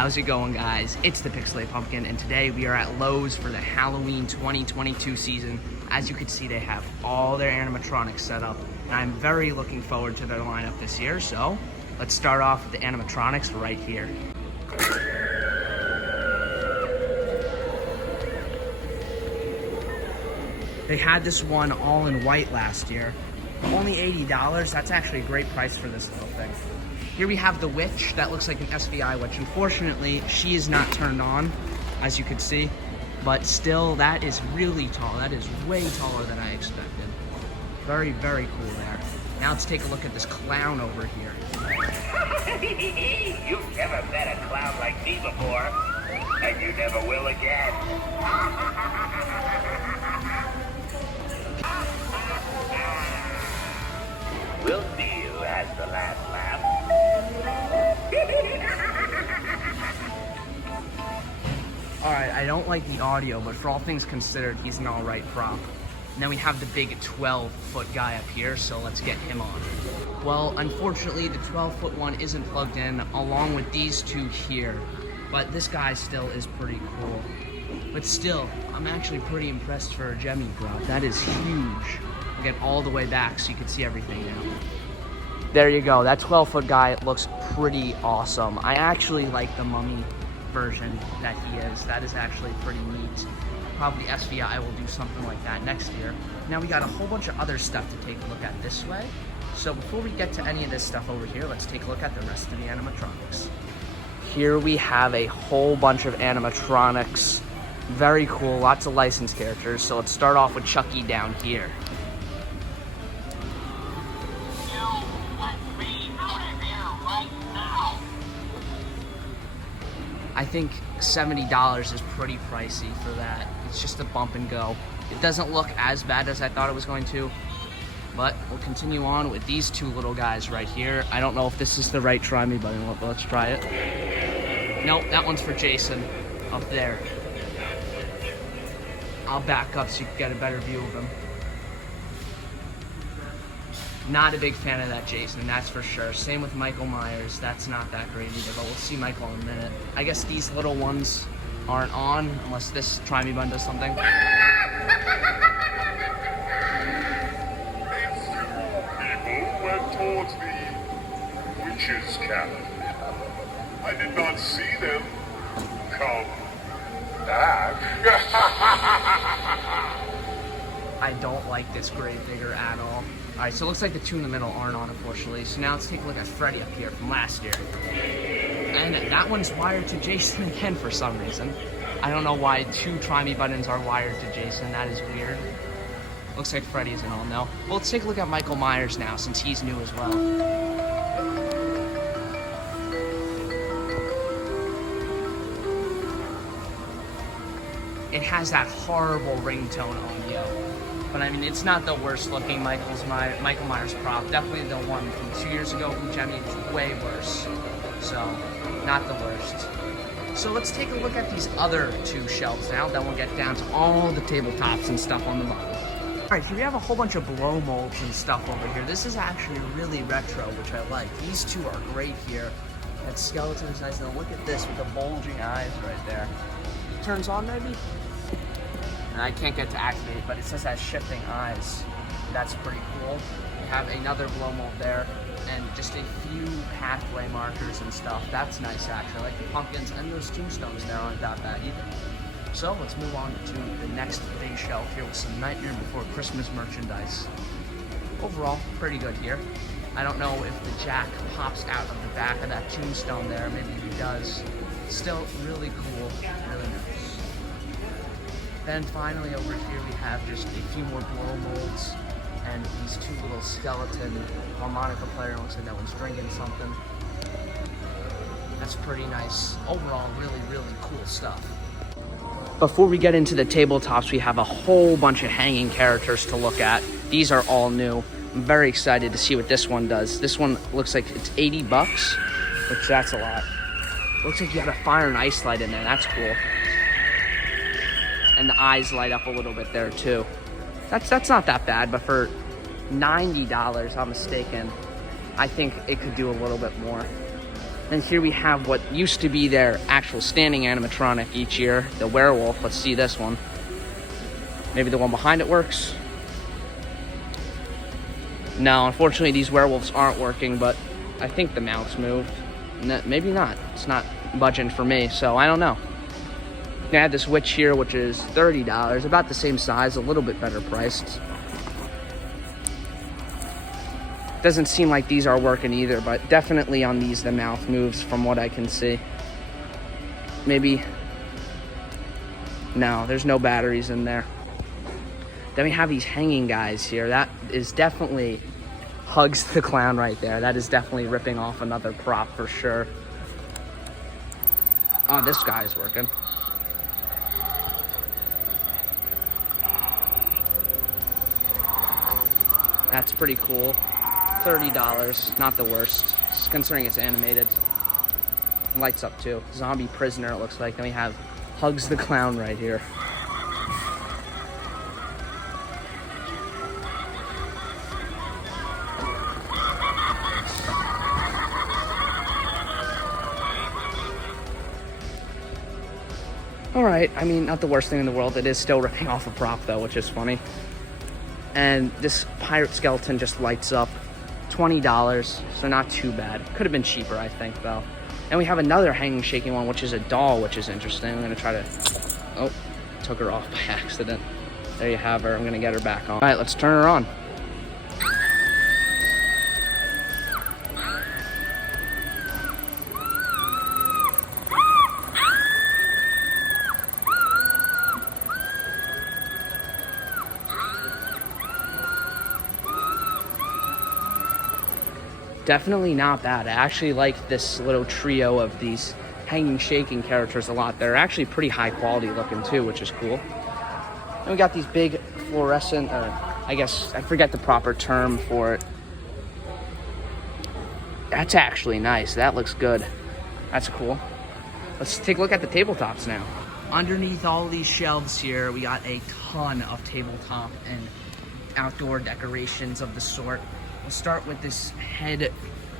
How's it going, guys? It's the Pixelated Pumpkin, and today we are at Lowe's for the Halloween 2022 season. As you can see, they have all their animatronics set up, and I'm very looking forward to their lineup this year. So let's start off with the animatronics right here. They had this one all in white last year. Only $80. That's actually a great price for this little thing. Here we have the witch. That looks like an SVI witch. Unfortunately, she is not turned on, as you can see. But still, that is really tall. That is way taller than I expected. Very, very cool there. Now let's take a look at this clown over here. You've never met a clown like me before, and you never will again. We'll see who has the last laugh. Alright, I don't like the audio, but for all things considered, he's an alright prop. And then we have the big 12-foot guy up here, so let's get him on. Well, unfortunately, the 12-foot one isn't plugged in, along with these two here. But this guy still is pretty cool. But still, I'm actually pretty impressed for a gemmy prop. That is huge. I'll get all the way back so you can see everything now. There you go. That 12-foot guy looks pretty awesome. I actually like the mummy version that he is. That is actually pretty neat. Probably SVI will do something like that next year. Now we got a whole bunch of other stuff to take a look at this way. So before we get to any of this stuff over here, let's take a look at the rest of the animatronics. Here we have a whole bunch of animatronics. Very cool, lots of licensed characters. So let's start off with Chucky down here. I think $70 is pretty pricey for that. It's just a bump and go. It doesn't look as bad as I thought it was going to, but we'll continue on with these two little guys right here. I don't know if this is the right try me button, but let's try it. Nope, that one's for Jason up there. I'll back up so you can get a better view of him. Not a big fan of that Jason, that's for sure. Same with Michael Myers, that's not that great either, but we'll see Michael in a minute. I guess these little ones aren't on unless this try me button does something. People went towards the witch's cabin. I did not see them come back. I don't like this grave digger at all. Alright, so it looks like the two in the middle aren't on, unfortunately. So now let's take a look at Freddy up here from last year. And that one's wired to Jason again for some reason. I don't know why two try me buttons are wired to Jason. That is weird. Looks like Freddy isn't on though. Well, let's take a look at Michael Myers now, since he's new as well. It has that horrible ringtone audio. But I mean, it's not the worst looking Michael Myers prop. Definitely the one from 2 years ago from Gemmy is way worse. So, not the worst. So let's take a look at these other two shelves now. Then we'll get down to all the tabletops and stuff on the bottom. Alright, here we have a whole bunch of blow molds and stuff over here. This is actually really retro, which I like. These two are great here. That skeleton is nice. Now look at this with the bulging eyes right there. Turns on maybe? And I can't get to activate, but it says has shifting eyes. That's pretty cool. We have another blow mold there, and just a few pathway markers and stuff. That's nice, actually. I like the pumpkins, and those tombstones there aren't that bad either. So let's move on to the next big shelf here with some Nightmare Before Christmas merchandise. Overall, pretty good here. I don't know if the jack pops out of the back of that tombstone there. Maybe he does. Still really cool, really nice. Then finally over here we have just a few more blow molds and these two little skeleton harmonica player. Looks like that one's drinking something. That's pretty nice. Overall, really, really cool stuff. Before we get into the tabletops, we have a whole bunch of hanging characters to look at. These are all new. I'm very excited to see what this one does. This one looks like it's $80, which that's a lot. Looks like you got a fire and ice light in there. That's cool. And the eyes light up a little bit there too. That's not that bad, but for $90, I'm mistaken, I think it could do a little bit more. And here we have what used to be their actual standing animatronic each year, the werewolf. Let's see this one. Maybe the one behind it works. No, unfortunately these werewolves aren't working, but I think the mouth's moved. Maybe not. It's not budging for me, so I don't know. I have this witch here, which is $30, about the same size, a little bit better priced. Doesn't seem like these are working either, but definitely on these the mouth moves from what I can see. Maybe. No, there's no batteries in there. Then we have these hanging guys here. That is definitely Hugs the Clown right there. That is definitely ripping off another prop for sure. Oh, this guy is working. That's pretty cool. $30, not the worst, considering it's animated. Lights up too. Zombie prisoner, it looks like. Then we have Hugs the Clown right here. Alright, I mean, not the worst thing in the world. It is still ripping off a prop though, which is funny. And this pirate skeleton just lights up. $20, so not too bad. Could have been cheaper, I think, though. And we have another hanging shaking one, which is a doll, which is interesting. I'm gonna try to, oh, took her off by accident. There you have her. I'm gonna get her back on. All right, let's turn her on. Definitely not bad. I actually like this little trio of these hanging shaking characters a lot. They're actually pretty high quality looking too, which is cool. And we got these big fluorescent, or I guess I forget the proper term for it. That's actually nice. That looks good. That's cool. Let's take a look at the tabletops now. Underneath all these shelves here, we got a ton of tabletop and outdoor decorations of the sort. We'll start with this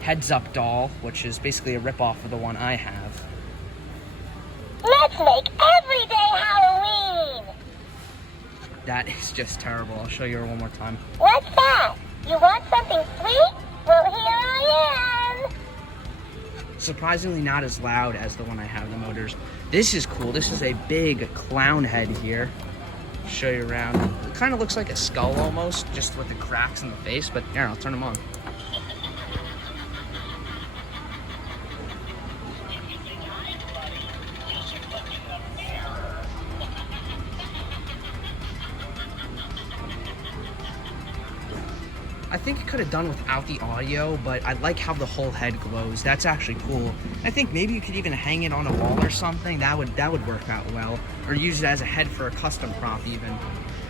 heads-up doll, which is basically a ripoff of the one I have. Let's make everyday Halloween! That is just terrible. I'll show you her one more time. What's that? You want something sweet? Well, here I am! Surprisingly not as loud as the one I have, the motors. This is cool. This is a big clown head here. Show you around. It kind of looks like a skull almost, just with the cracks in the face, but here, I'll turn them on. I think it could have done without the audio, but I like how the whole head glows. That's actually cool. I think maybe you could even hang it on a wall or something. That would work out well. Or use it as a head for a custom prop even.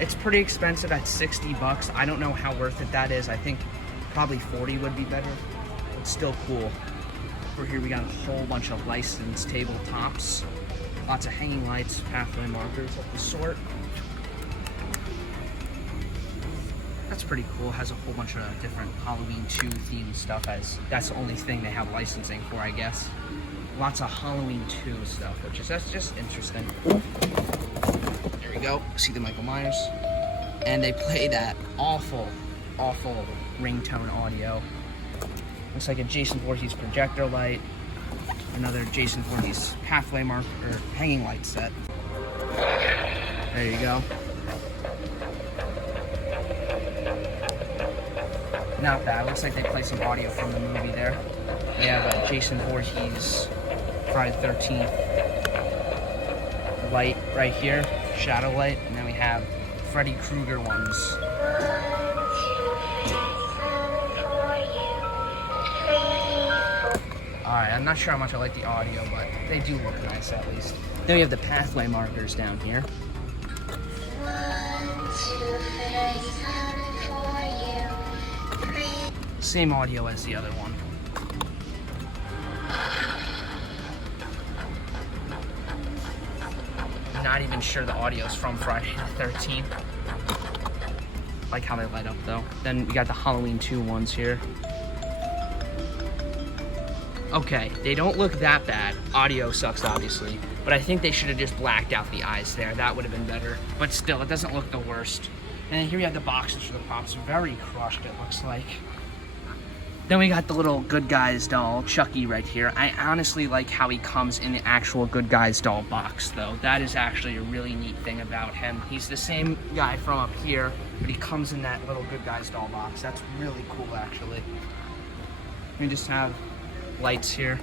It's pretty expensive at $60. I don't know how worth it that is. I think probably 40 would be better. It's still cool. Over here we got a whole bunch of licensed tabletops. Lots of hanging lights, pathway markers of the sort. That's pretty cool. Has a whole bunch of different Halloween 2 themed stuff, as that's the only thing they have licensing for, I guess. Lots of Halloween 2 stuff, that's just interesting. There we go. See the Michael Myers. And they play that awful ringtone audio. Looks like a Jason Voorhees projector light. Another Jason Voorhees pathway marker, or hanging light set. There you go. Not bad. Looks like they play some audio from the movie there. We have Jason Voorhees, Friday the 13th light right here, shadow light, and then we have Freddy Krueger ones. Alright, I'm not sure how much I like the audio, but they do look nice at least. Then we have the pathway markers down here. Same audio as the other one. Not even sure the audio is from Friday the 13th. Like how they light up though. Then we got the Halloween 2 ones here. Okay, they don't look that bad. Audio sucks, obviously. But I think they should have just blacked out the eyes there. That would have been better. But still, it doesn't look the worst. And here we have the boxes for the props. Very crushed, it looks like. Then we got the little Good Guys doll, Chucky, right here. I honestly like how he comes in the actual Good Guys doll box, though. That is actually a really neat thing about him. He's the same guy from up here, but he comes in that little Good Guys doll box. That's really cool, actually. We just have lights here.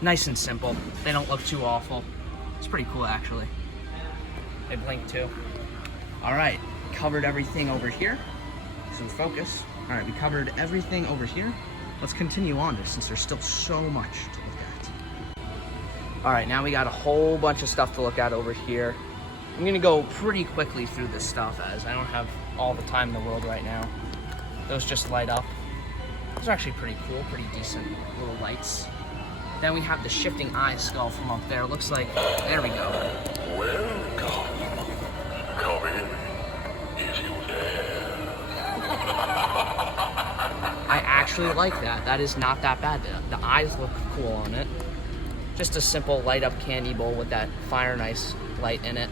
Nice and simple. They don't look too awful. It's pretty cool, actually. They blink, too. All right, covered everything over here. Some focus. All right, we covered everything over here. Let's continue on this since there's still so much to look at. All right, now we got a whole bunch of stuff to look at over here. I'm gonna go pretty quickly through this stuff as I don't have all the time in the world right now. Those just light up. Those are actually pretty cool, pretty decent little lights. Then we have the shifting eye skull from up there. Looks like, there we go. Welcome. Come in. If you dare. I actually like that. That is not that bad. The eyes look cool on it. Just a simple light up candy bowl with that fire and ice light in it.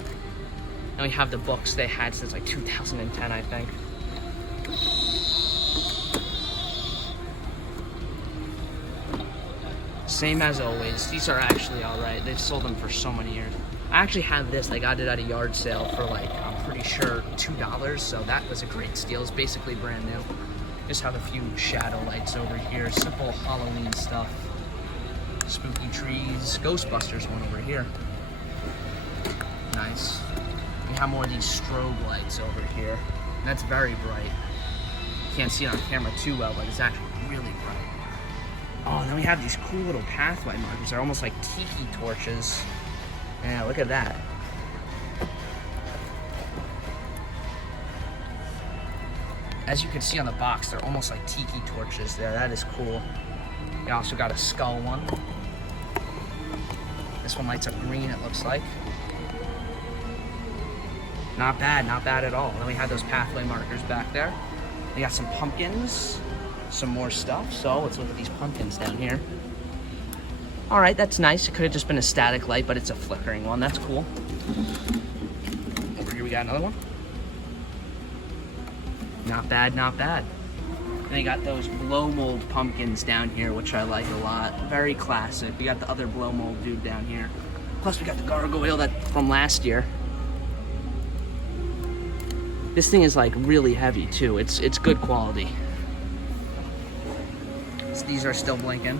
And we have the books they had since like 2010, I think. Same as always. These are actually all right. They've sold them for so many years. I actually have this. I got it at a yard sale for like, I'm pretty sure $2. So that was a great steal. It's basically brand new. Just have a few shadow lights over here. Simple Halloween stuff. Spooky trees. Ghostbusters one over here. Nice. We have more of these strobe lights over here. That's very bright. Can't see it on camera too well, but it's actually really bright. Oh, and then we have these cool little pathway markers. They're almost like tiki torches. Yeah, look at that. As you can see on the box, they're almost like tiki torches there. That is cool. We also got a skull one. This one lights up green, it looks like. Not bad at all. And then we have those pathway markers back there. We got some pumpkins, some more stuff. So let's look at these pumpkins down here. All right, that's nice. It could have just been a static light, but it's a flickering one. That's cool. Over here we got another one. Not bad, not bad. And they got those blow mold pumpkins down here, which I like a lot. Very classic. We got the other blow mold dude down here. Plus we got the gargoyle that from last year. This thing is like really heavy too. It's good quality. So these are still blinking.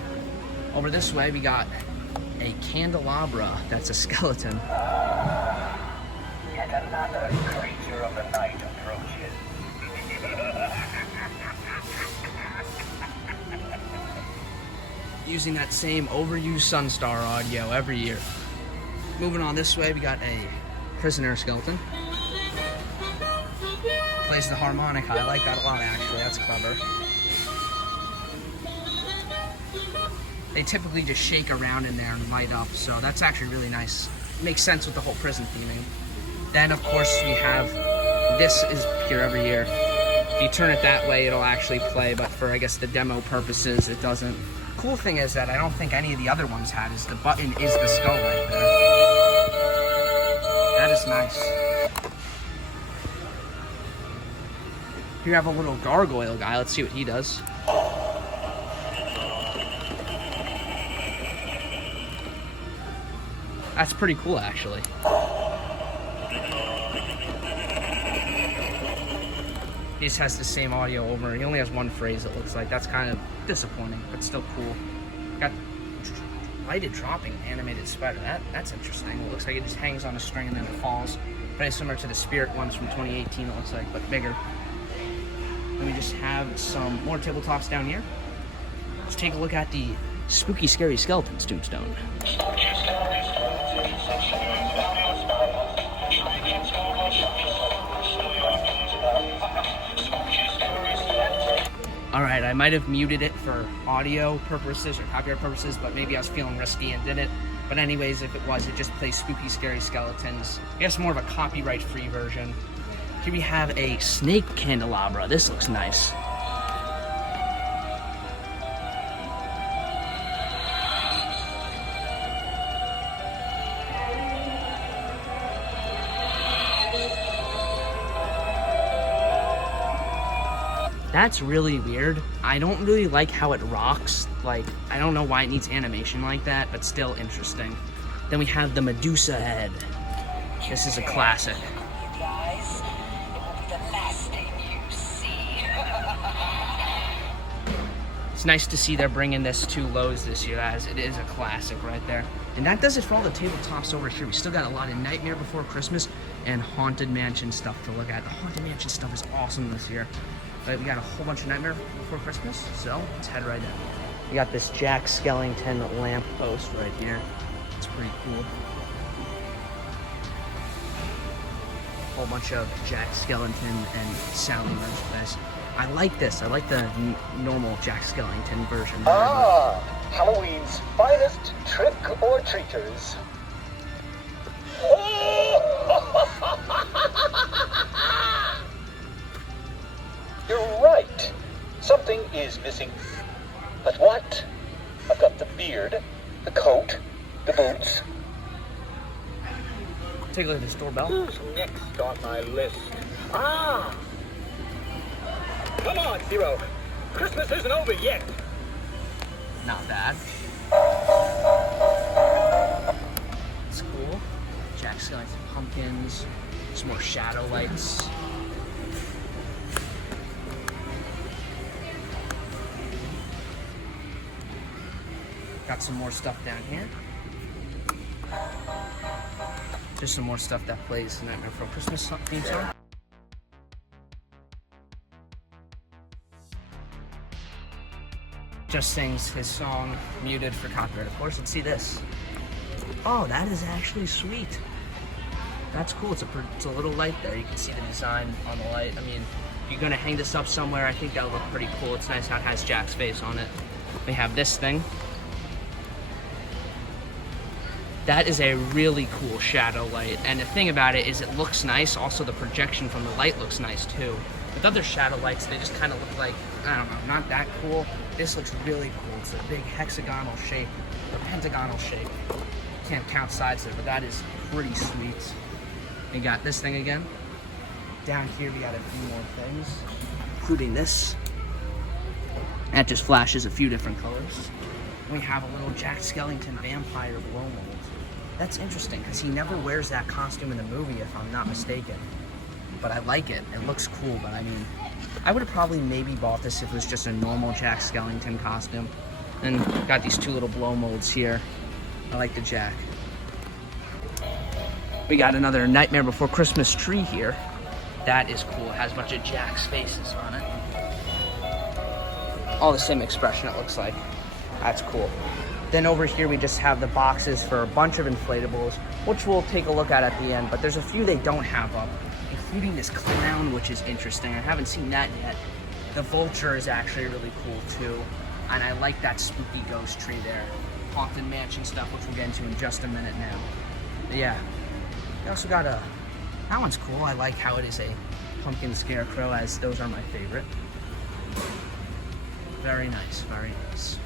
Over this way we got a candelabra that's a skeleton. Yet another creature of the night approaches. Using that same overused Sunstar audio every year. Moving on this way, we got a prisoner skeleton. Plays the harmonica. I like that a lot, actually. That's clever. They typically just shake around in there and light up, so that's actually really nice. Makes sense with the whole prison theming. Then, of course, we have, this is here every year. If you turn it that way, it'll actually play, but for, I guess, the demo purposes, it doesn't. Cool thing is that I don't think any of the other ones had is the button is the skull right there. That is nice. Here you have a little gargoyle guy. Let's see what he does. That's pretty cool, actually. He just has the same audio over. He only has one phrase, it looks like. That's kind of disappointing, but still cool. Got lighted dropping animated spider. That's interesting. It looks like it just hangs on a string and then it falls. Very similar to the Spirit ones from 2018, it looks like, but bigger. Then we just have some more tabletops down here. Let's take a look at the Spooky Scary Skeletons tombstone. Alright, I might have muted it for audio purposes or copyright purposes, but maybe I was feeling risky and did it. But anyways, if it was, it just plays Spooky Scary Skeletons. I guess more of a copyright-free version. Here we have a snake candelabra. This looks nice. That's really weird. I don't really like how it rocks. Like, I don't know why it needs animation like that, but still interesting. Then we have the Medusa head. This is a classic. You guys, it will be the last thing you see. It's nice to see they're bringing this to Lowe's this year, as it is a classic right there. And that does it for all the tabletops over here. We still got a lot of Nightmare Before Christmas and Haunted Mansion stuff to look at. The Haunted Mansion stuff is awesome this year. But we got a whole bunch of Nightmare Before Christmas, so let's head right in. We got this Jack Skellington lamp post right here. It's pretty cool. Whole bunch of Jack Skellington and Sally merchandise. I like this. I like the normal Jack Skellington version. Ah, Halloween's finest trick-or-treaters. You're right. Something is missing. But what? I've got the beard, the coat, the boots. Take a look at this doorbell. Who's next on my list? Ah! Come on, Zero. Christmas isn't over yet. Not bad. It's cool. Jack Skellington pumpkins. Some more shadow lights. Got some more stuff down here. Just some more stuff that plays Nightmare Before Christmas theme song. Just sings his song muted for copyright, of course. Let's see this. Oh, that is actually sweet. That's cool. It's a little light there. You can see the design on the light. I mean, if you're gonna hang this up somewhere, I think that'll look pretty cool. It's nice how it has Jack's face on it. We have this thing. That is a really cool shadow light, and the thing about it is it looks nice. Also, the projection from the light looks nice too. With other shadow lights, they just kind of look like, I don't know, not that cool. This looks really cool. It's a big hexagonal shape, or pentagonal shape. Can't count sides there, but that is pretty sweet. We got this thing again. Down here, we got a few more things, including this. That just flashes a few different colors. We have a little Jack Skellington vampire blow mold. That's interesting because he never wears that costume in the movie, if I'm not mistaken. But I like it. It looks cool, but I mean, I would have probably maybe bought this if it was just a normal Jack Skellington costume. And got these two little blow molds here. I like the Jack. We got another Nightmare Before Christmas tree here. That is cool. It has a bunch of Jack's faces on it. All the same expression, it looks like. That's cool. Then over here we just have the boxes for a bunch of inflatables, which we'll take a look at the end, but there's a few they don't have up, including this clown, which is interesting. I haven't seen that yet. The vulture is actually really cool too, and I like that spooky ghost tree there. Haunted Mansion stuff, which we'll get into in just a minute now. But yeah, we also got that one's cool. I like how it is a pumpkin scarecrow, as those are my favorite. Very nice, very nice.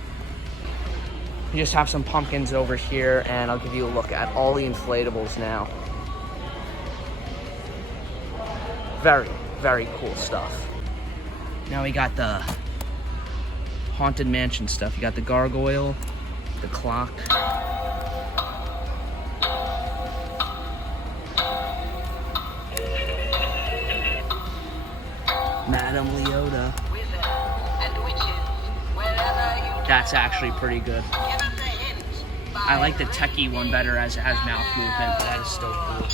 We just have some pumpkins over here, and I'll give you a look at all the inflatables now. Very, very cool stuff. Now we got the Haunted Mansion stuff. You got the gargoyle, the clock. Madame Leota. That's actually pretty good. I like the techie one better as it has mouth movement, but that is still cool.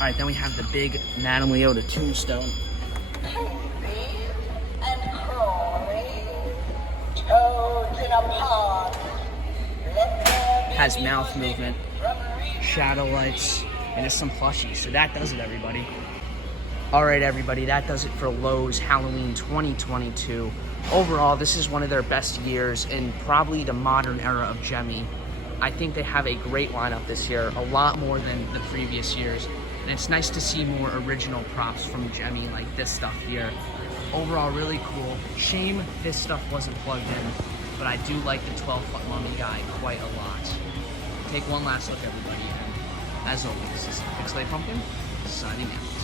Alright, then we have the big Madame Leota tombstone. Has mouth movement, shadow lights, and just some plushies. So that does it, everybody. Alright, everybody, that does it for Lowe's Halloween 2022. Overall, this is one of their best years in probably the modern era of Gemmy. I think they have a great lineup this year, a lot more than the previous years. And it's nice to see more original props from Gemmy, like this stuff here. Overall, really cool. Shame this stuff wasn't plugged in, but I do like the 12-foot mummy guy quite a lot. Take one last look, everybody, and as always, this is Pixelated Pumpkin, signing out.